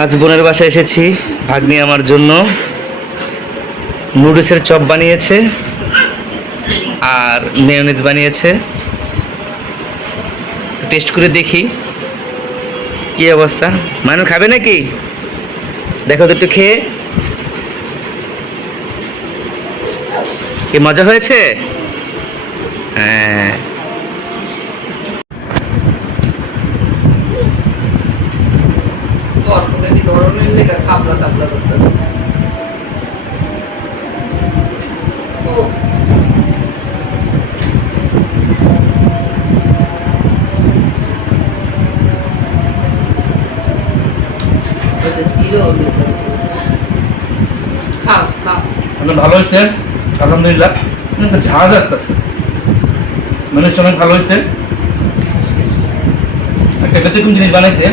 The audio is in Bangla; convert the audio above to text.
আজ বোনের বাসায় এসেছি। ভাগ্নি আমার জন্য নুডলসের চপ বানিয়েছে আর মেয়োনিজ বানিয়েছে। টেস্ট করে দেখি কি অবস্থা। মানু খাবে নাকি? দেখো তো একটু খেয়ে, কি মজা হয়েছে? হ্যাঁ, ভালো হয়েছে আলহামদুলিল্লাহ। ঝাঁজ আস্তে আস্তে মানুষ অনেক ভালো হয়েছে। একটা ব্যতিক্রম জিনিস বানাইছে।